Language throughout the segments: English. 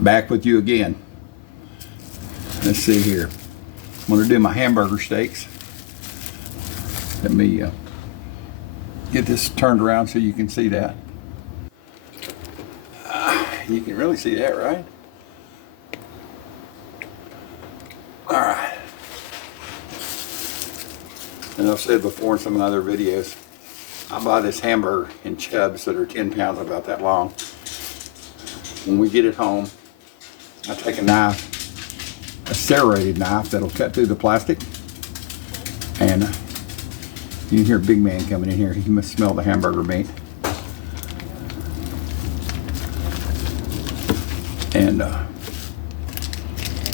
Back with you again. Let's see here. I'm going to do my hamburger steaks. Let me get this turned around so you can see that. You can really see that, right? All right. And I've said before in some of my other videos, I buy this hamburger in chubs that are 10 pounds, about that long. When we get it home, I take a knife, a serrated knife that'll cut through the plastic, and you can hear a big man coming in here. He must smell the hamburger meat. And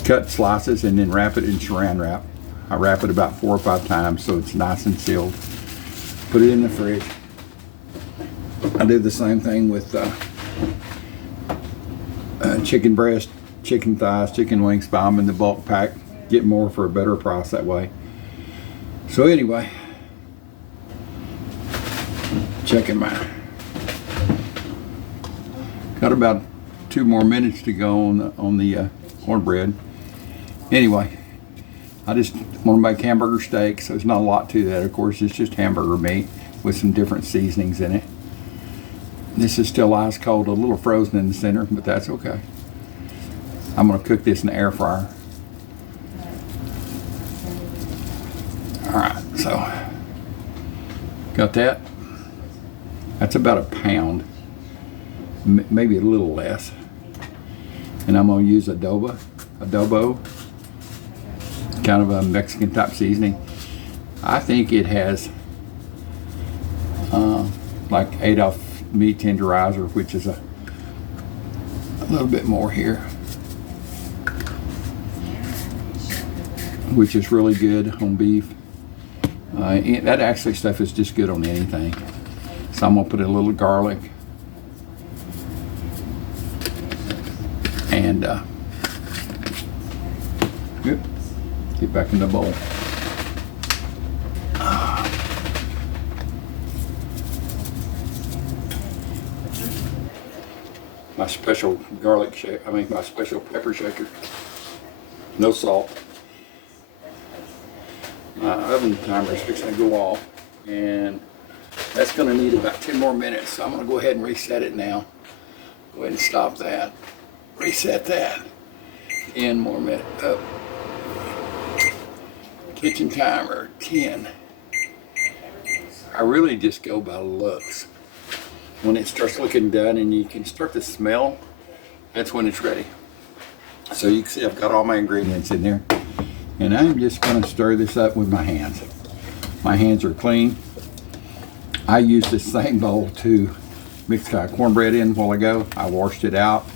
cut slices and then wrap it in saran wrap. I wrap it about 4 or 5 times so it's nice and sealed. Put it in the fridge. I do the same thing with chicken breast, chicken thighs, chicken wings. Buy them in the bulk pack. Get more for a better price that way. So anyway, checking my. Got about 2 more minutes to go on the cornbread. Anyway, I just want to make hamburger steaks. So there's not a lot to that. Of course, it's just hamburger meat with some different seasonings in it. This is still ice cold, a little frozen in the center, but that's okay. I'm going to cook this in the air fryer. All right, so got that. That's about a pound, maybe a little less. And I'm going to use adobo, kind of a Mexican type seasoning. I think it has like Adolf meat tenderizer, which is a little bit more here, which is really good on beef. That actually stuff is just good on anything. So I'm gonna put a little garlic and get back in the bowl. My special garlic shake, my special pepper shaker. No salt. My oven timer is fixing to go off, and that's going to need about 10 more minutes. So I'm going to go ahead and reset it now. Go ahead and stop that. Reset that. 10 more minutes. Up. Kitchen timer 10. I really just go by looks. When it starts looking done and you can start to smell, that's when it's ready. So you can see I've got all my ingredients in there. And I'm just going to stir this up with my hands. My hands are clean. I used this same bowl to mix cornbread in a while ago. I washed it out.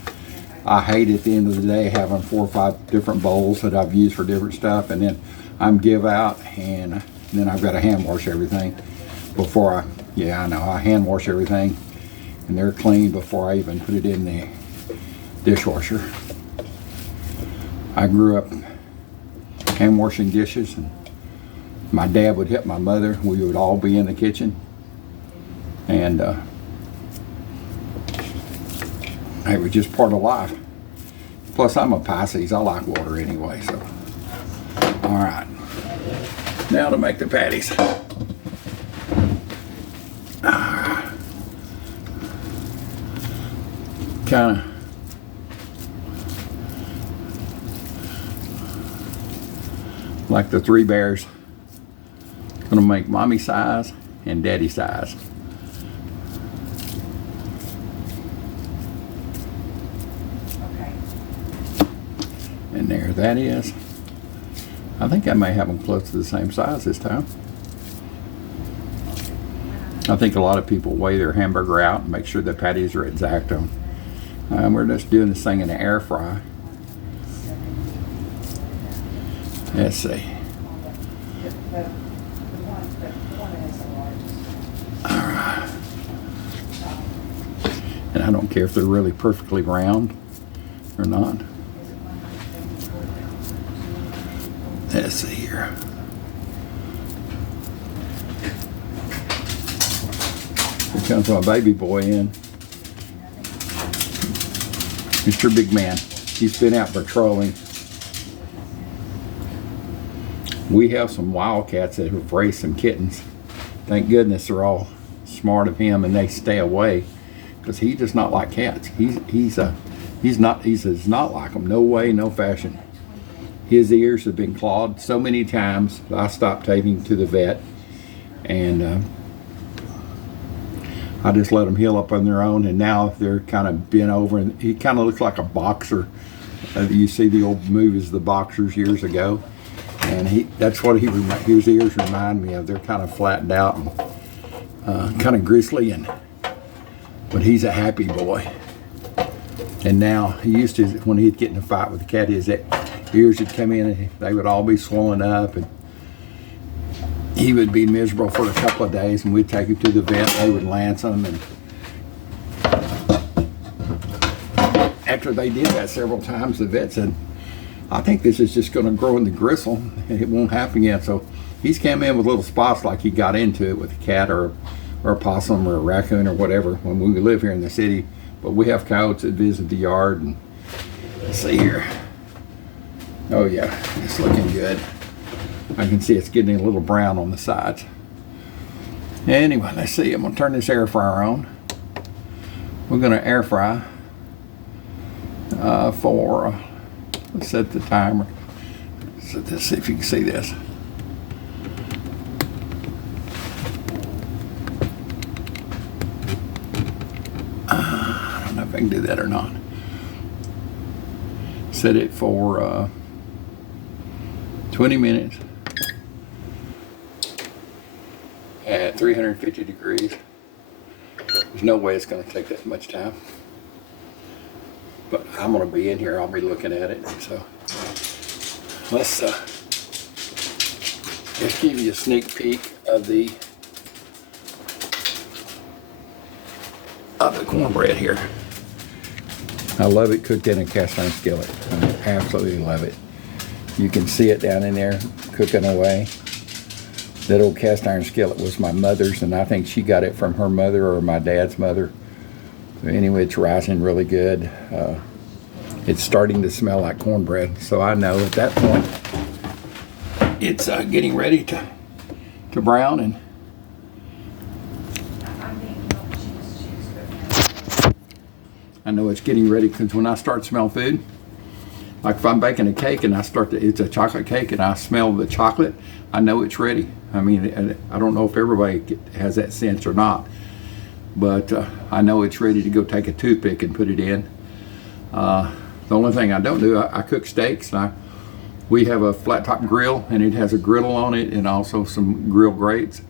I hate at the end of the day having 4 or 5 different bowls that I've used for different stuff, and then I'm give out, and then I've got to hand wash everything before I hand wash everything, and they're clean before I even put it in the dishwasher. I grew up hand washing dishes, and my dad would help my mother. We would all be in the kitchen, and it was just part of life. Plus, I'm a Pisces. I like water anyway. So, all right. Now to make the patties. Kind of like the 3 bears. Gonna make mommy size and daddy size. Okay. And there that is. I think I may have them close to the same size this time. I think a lot of people weigh their hamburger out and make sure the patties are exact on. We're just doing this thing in the air fry. Let's see. All right. And I don't care if they're really perfectly round or not. Let's see here. Here comes my baby boy in. Mr. Big Man. He's been out patrolling. We have some wildcats that have raised some kittens. Thank goodness they're all smart of him and they stay away, because he does not like cats. He does not like them. No way, no fashion. His ears have been clawed so many times that I stopped taking him to the vet, and I just let them heal up on their own. And now they're kind of bent over, and he kind of looks like a boxer. You see the old movies, the boxers years ago, and that's what his ears remind me of. They're kind of flattened out and kind of gristly, but he's a happy boy. And now he used to, when he'd get in a fight with the cat, his ears would come in and they would all be swollen up, and he would be miserable for a couple of days, and we'd take him to the vet. They would lance him, and after they did that several times, the vet said, I think this is just going to grow in the gristle and it won't happen yet. So he's come in with little spots like he got into it with a cat or a possum or a raccoon or whatever when we live here in the city. But we have coyotes that visit the yard, and let's see here. Oh yeah, it's looking good. I can see it's getting a little brown on the sides. Anyway, let's see. I'm going to turn this air fryer on. We're going to air fry for, let's set the timer. So let's see if you can see this. I don't know if I can do that or not. Set it for 20 minutes at 350 degrees. There's no way it's going to take that much time. But I'm going to be in here. I'll be looking at it. So let's just give you a sneak peek of the cornbread here. I love it cooked in a cast iron skillet. I absolutely love it. You can see it down in there cooking away. That old cast iron skillet was my mother's, and I think she got it from her mother or my dad's mother. So anyway, it's rising really good. It's starting to smell like cornbread, so I know at that point it's getting ready to brown. And I know it's getting ready, because when I start to smell food, like if I'm baking a cake and it's a chocolate cake and I smell the chocolate, I know it's ready. I mean, I don't know if everybody has that sense or not, but I know it's ready to go take a toothpick and put it in. The only thing I don't do, I cook steaks. We have a flat top grill, and it has a griddle on it and also some grill grates.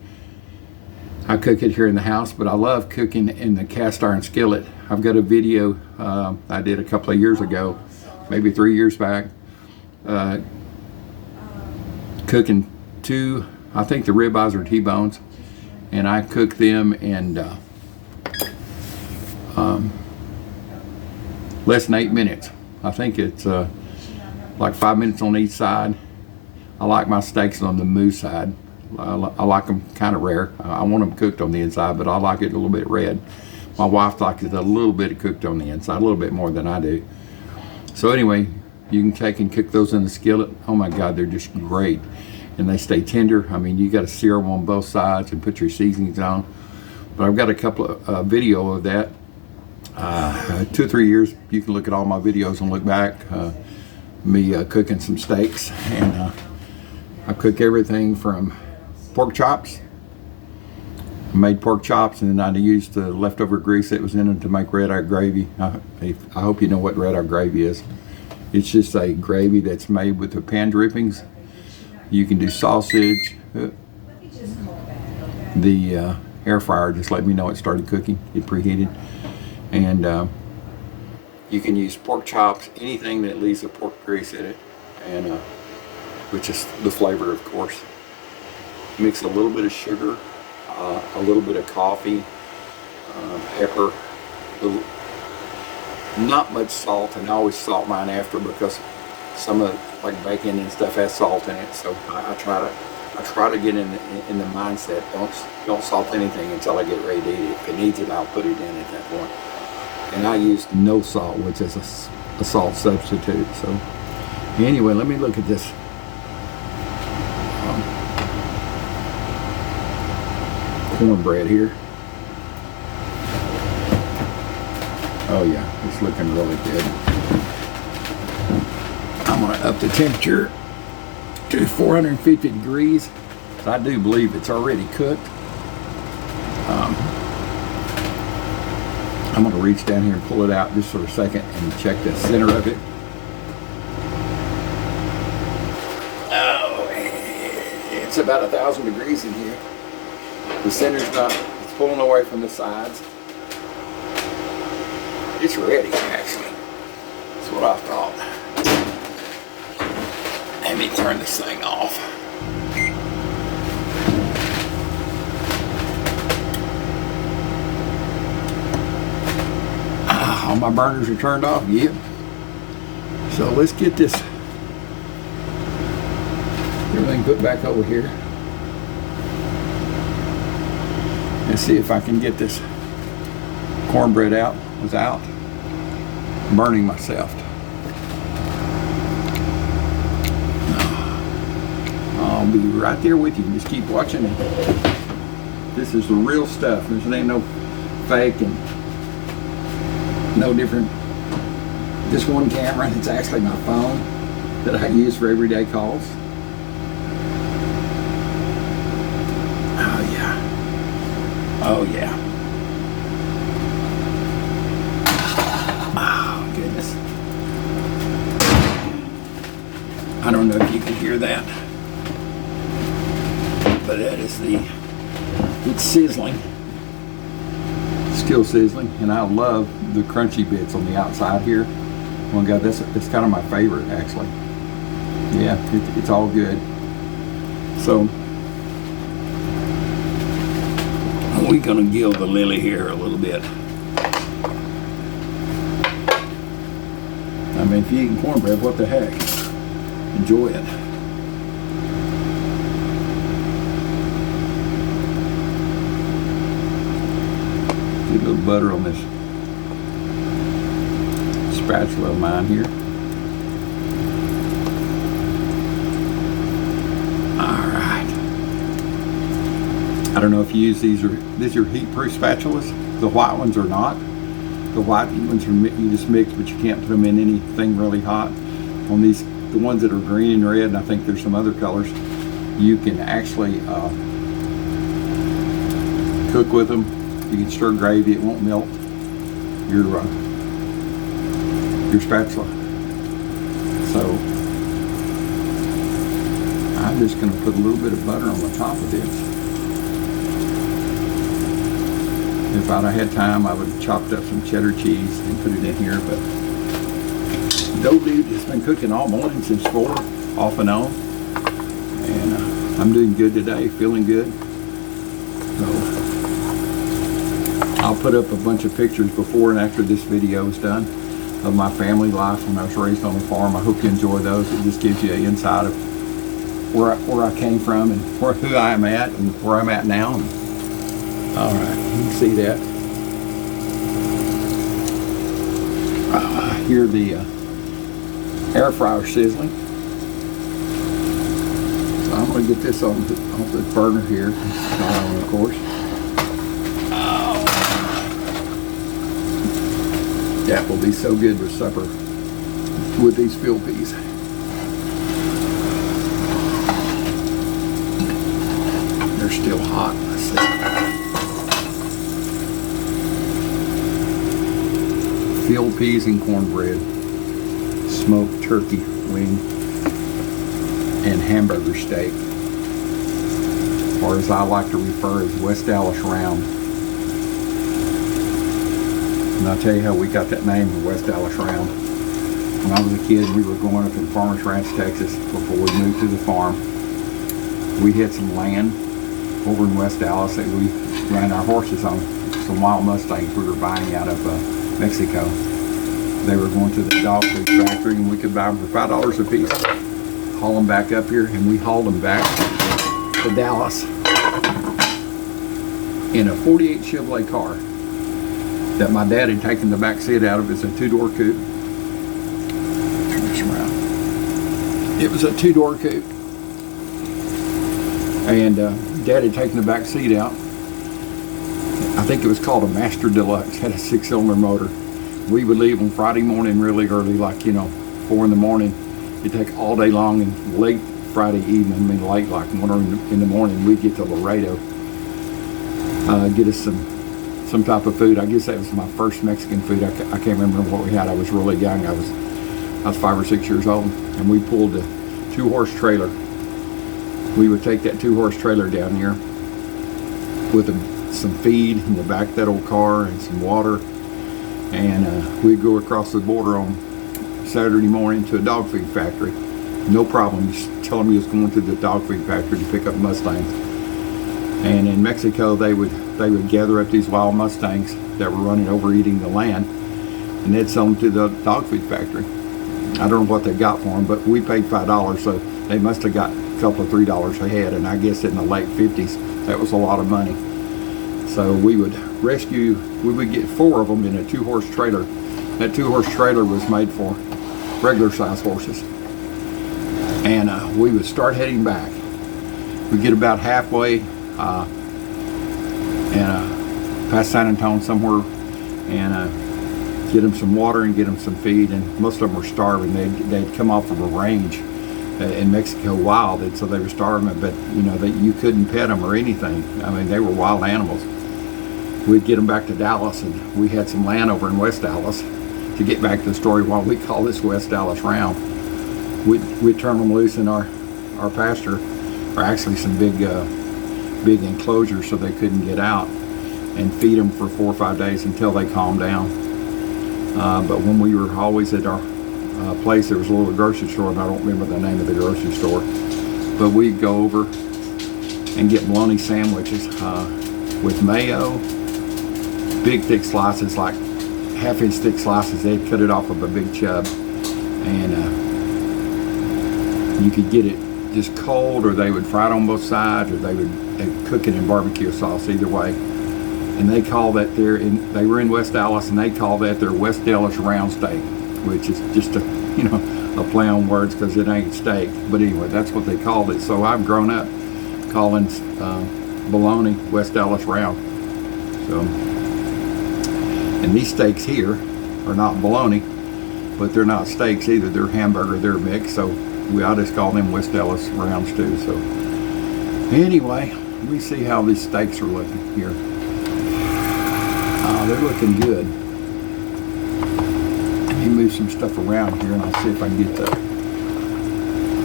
I cook it here in the house, but I love cooking in the cast iron skillet. I've got a video I did a couple of years ago, maybe 3 years back, cooking two, I think the ribeyes or T-bones, and I cook them in less than 8 minutes. I think it's like 5 minutes on each side. I like my steaks on the moose side. I like them kind of rare. I want them cooked on the inside, but I like it a little bit red. My wife likes it a little bit cooked on the inside, a little bit more than I do. So anyway, you can take and cook those in the skillet. Oh my God, they're just great. And they stay tender. I mean, you got to sear them on both sides and put your seasonings on. But I've got a couple of video of that. 2 or 3 years, you can look at all my videos and look back. Me cooking some steaks. And I cook everything from pork chops. I made pork chops, and then I used the leftover grease that was in them to make red eye gravy. I hope you know what red eye gravy is. It's just a gravy that's made with the pan drippings. You can do sausage. The air fryer just let me know it started cooking. It preheated. And you can use pork chops, anything that leaves a pork grease in it, and which is the flavor, of course. Mix a little bit of sugar, a little bit of coffee, pepper, not much salt, and I always salt mine after because some of like bacon and stuff has salt in it. So I try to get in the mindset, don't salt anything until I get ready to eat it. If it needs it, I'll put it in at that point. And I used no salt, which is a salt substitute. So anyway, let me look at this. Cornbread here. Oh yeah, it's looking really good. I'm gonna up the temperature to 450 degrees. I do believe it's already cooked. I'm gonna reach down here and pull it out just for a second and check the center of it. Oh, it's about 1,000 degrees in here. The center's not, it's pulling away from the sides. It's ready, actually. That's what I thought. Let me turn this thing off. All my burners are turned off, yep. So let's get this, everything put back over here. And see if I can get this cornbread out without burning myself. I'll be right there with you. Just keep watching it. This is the real stuff. This ain't no fake and no different. This one camera, it's actually my phone that I use for everyday calls. Oh yeah. Oh yeah. Oh goodness. I don't know if you can hear that, but that is it's sizzling. Still sizzling, and I love the crunchy bits on the outside here. Oh God, that's kind of my favorite actually. Yeah, it's all good. So we're gonna gill the lily here a little bit. I mean, if you eat cornbread, what the heck? Enjoy it. Get a little butter on this spatula of mine here. All right. I don't know if you use these are heat-proof spatulas. The white ones are not. The white ones are you just mix, but you can't put them in anything really hot. On these, the ones that are green and red, and I think there's some other colors, you can actually cook with them. You can stir gravy; it won't melt your spatula. So I'm just going to put a little bit of butter on the top of this. If I'd have had time, I would have chopped up some cheddar cheese and put it in here, but dough dude has been cooking all morning since 4, off and on, and I'm doing good today, feeling good. So I'll put up a bunch of pictures before and after this video is done of my family life when I was raised on a farm. I hope you enjoy those. It just gives you an insight of where I came from and who I am at and where I'm at now. And, all right, you can see that. Hear the air fryer sizzling. So I'm going to get this off the burner here, of course. Oh. That will be so good with supper with these field peas. They're still hot. Let's see. Field peas and cornbread, smoked turkey wing, and hamburger steak, or as I like to refer as West Dallas round. And I'll tell you how we got that name, the West Dallas round. When I was a kid, we were growing up in Farmers Ranch, Texas, before we moved to the farm. We had some land over in West Dallas that we ran our horses on, some wild Mustangs we were buying out of Mexico. They were going to the dog food factory, and we could buy them for $5 a piece. Haul them back up here, and we hauled them back to Dallas in a 48 Chevrolet car that my dad had taken the back seat out of. It's a 2-door coupe. It was a two-door coupe, and Dad had taken the back seat out. I think it was called a Master Deluxe. Had a 6-cylinder motor. We would leave on Friday morning really early, like 4 in the morning. It'd take all day long, and late Friday evening, late like 1 in the morning, we'd get to Laredo, get us some type of food. I guess that was my first Mexican food. I can't remember what we had. I was really young. I was 5 or 6 years old, and we pulled a 2-horse trailer. We would take that 2-horse trailer down here with some feed in the back of that old car and some water, and we'd go across the border on Saturday morning to a dog food factory. No problem. Just tell them you was going to the dog food factory to pick up Mustangs. And in Mexico, they would gather up these wild Mustangs that were running overeating the land, and they'd sell them to the dog food factory. I don't know what they got for them, but we paid $5, so they must have got a couple of $3 a head. And I guess in the late 50s, that was a lot of money. So we would get 4 of them in a 2-horse trailer. That 2-horse trailer was made for regular size horses. And we would start heading back. We'd get about halfway and past San Antonio somewhere, and get them some water and get them some feed. And most of them were starving. They'd come off of a range in Mexico wild, and so they were starving, but you couldn't pet them or anything. I mean, they were wild animals. We'd get them back to Dallas, and we had some land over in West Dallas. To get back to the story, why we call this West Dallas Round, we'd turn them loose in our pasture, or actually some big enclosures so they couldn't get out, and feed them for 4 or 5 days until they calmed down. But when we were always at our place, there was a little grocery store, and I don't remember the name of the grocery store, but we'd go over and get bologna sandwiches with mayo, big thick slices, like half-inch thick slices. They'd cut it off of a big chub, and you could get it just cold, or they would fry it on both sides, or they'd cook it in barbecue sauce. Either way, and they call that they were in West Dallas, and they call that their West Dallas round steak, which is just a play on words because it ain't steak. But anyway, that's what they called it. So I've grown up calling bologna West Dallas round. So, and these steaks here are not bologna, but they're not steaks either. They're hamburger. They're mixed. So I just call them West Dallas rounds too. So anyway, we see how these steaks are looking here. They're looking good. Let me move some stuff around here, and I'll see if I can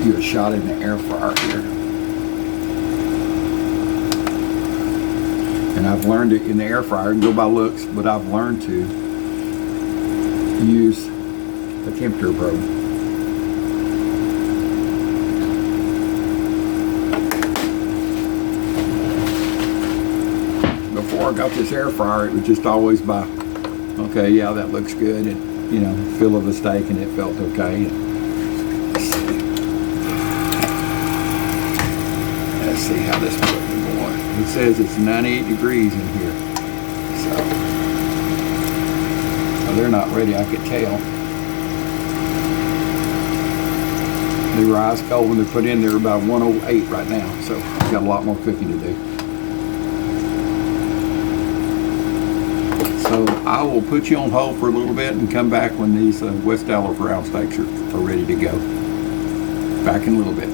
do a shot in the air fryer here. And I've learned it in the air fryer, and go by looks, but I've learned to use a temperature probe. Before I got this air fryer, it was just always by, okay, yeah, that looks good, and feel of the steak, and it felt okay. Let's see how this one's going. It says it's 98 degrees in here, so they're not ready. I could tell. They were ice cold when they're put in. They're about 108 right now, so I've got a lot more cooking to do. So I will put you on hold for a little bit and come back when these West Dallas round steaks are ready to go. Back in a little bit.